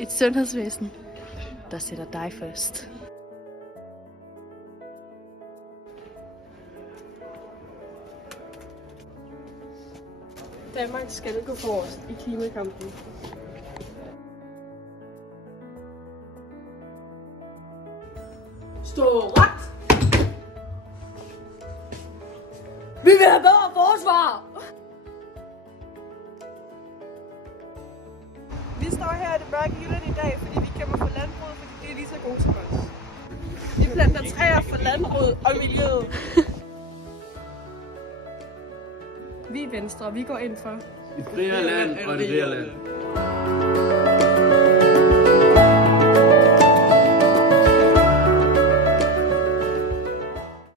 Et sundhedsvæsen, der sætter dig først. Danmark skal gå forrest i klimakampen. Stå ret! Vi vil have bedre forsvar! Vi står her i det mørke Jylland i dag, fordi vi kæmper for landbruget, fordi det er lige så gode som os. Vi planter træer for landbruget og miljøet. Vi i Venstre, vi går ind for et friere land og et rigere land.